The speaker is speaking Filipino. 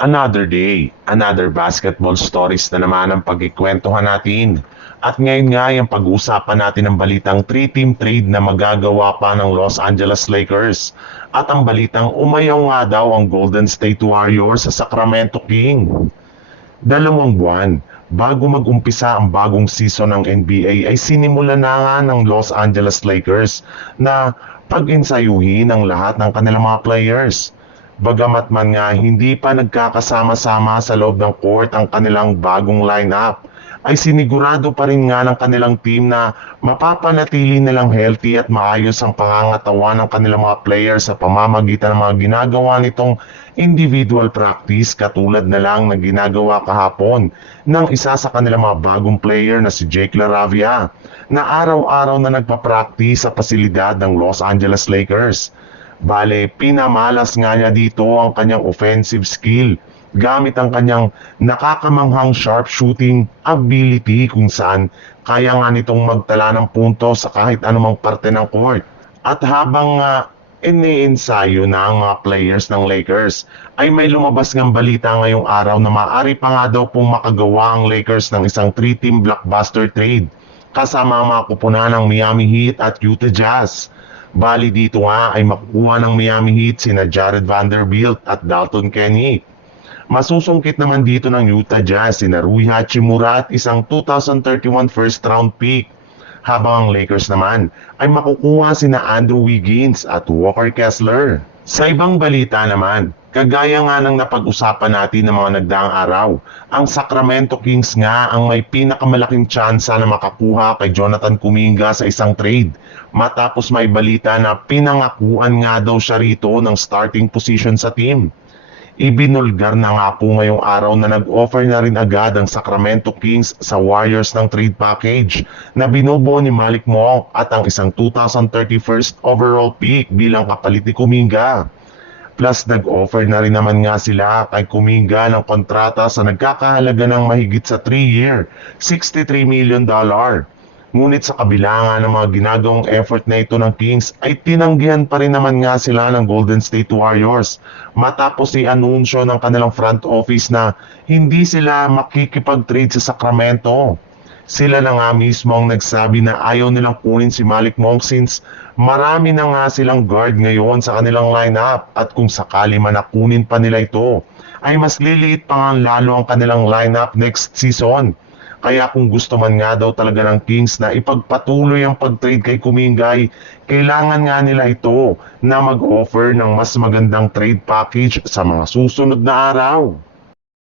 Another day, another basketball stories na naman ang pagkikwentuhan natin. At ngayon nga yung pag-uusapan natin ang balitang 3-team trade na magagawa pa ng Los Angeles Lakers. At ang balitang umayaw nga daw ang Golden State Warriors sa Sacramento King. 2 buwan bago mag-umpisa ang bagong season ng NBA ay sinimula na nga ng Los Angeles Lakers na pag-ensayuhin ang lahat ng kanilang mga players. Bagamat man nga hindi pa nagkakasama-sama sa loob ng court ang kanilang bagong lineup, ay sinigurado pa rin nga ng kanilang team na mapapanatili nilang healthy at maayos ang pangangatawan ng kanilang mga players sa pamamagitan ng mga ginagawa nitong individual practice katulad na lang na ginagawa kahapon ng isa sa kanilang mga bagong player na si Jake LaRavia na araw-araw na nagpa-practice sa pasilidad ng Los Angeles Lakers. Bale, pinamalas nga niya dito ang kanyang offensive skill gamit ang kanyang nakakamanghang sharpshooting ability kung saan kaya nga nitong magtala ng punto sa kahit anumang parte ng court. At habang iniensayo na ang mga players ng Lakers, ay may lumabas ng balita ngayong araw na maaari pa nga daw pong makagawa ang Lakers ng isang 3-team blockbuster trade kasama ang mga kupunan ng Miami Heat at Utah Jazz. Bali dito nga ay makukuha ng Miami Heat sina Jared Vanderbilt at Dalton Kenney. Masusungkit naman dito ng Utah Jazz sina Rui Hachimura at isang 2031 first round pick. Habang ang Lakers naman ay makukuha sina Andrew Wiggins at Walker Kessler. Sa ibang balita naman, kagaya nga ng napag-usapan natin ng mga nagdaang araw, ang Sacramento Kings nga ang may pinakamalaking tsansa na makakuha kay Jonathan Kuminga sa isang trade. Matapos may balita na pinangakuan nga daw siya rito ng starting position sa team. Ibinulgar na nga po ngayong araw na nag-offer na rin agad ang Sacramento Kings sa Warriors ng trade package na binubuo ni Malik Monk at ang isang 2031st overall pick bilang kapalit ni Kuminga. Plus nag-offer na rin naman nga sila kay Kuminga ng kontrata sa nagkakahalaga ng mahigit sa 3-year, $63 million. Ngunit sa kabila nga ng mga ginagawang effort na ito ng Kings ay tinanggihan pa rin naman nga sila ng Golden State Warriors matapos i-anunsyo ng kanilang front office na hindi sila makikipag-trade sa Sacramento. Sila na nga mismo ang nagsabi na ayaw nilang kunin si Malik Monk since marami na nga silang guard ngayon sa kanilang lineup at kung sakali man nakunin pa nila ito ay mas liliit pa nga lalo ang kanilang lineup next season. Kaya kung gusto man nga daw talaga ng Kings na ipagpatuloy ang pag-trade kay Kuminga, kailangan nga nila ito na mag-offer ng mas magandang trade package sa mga susunod na araw.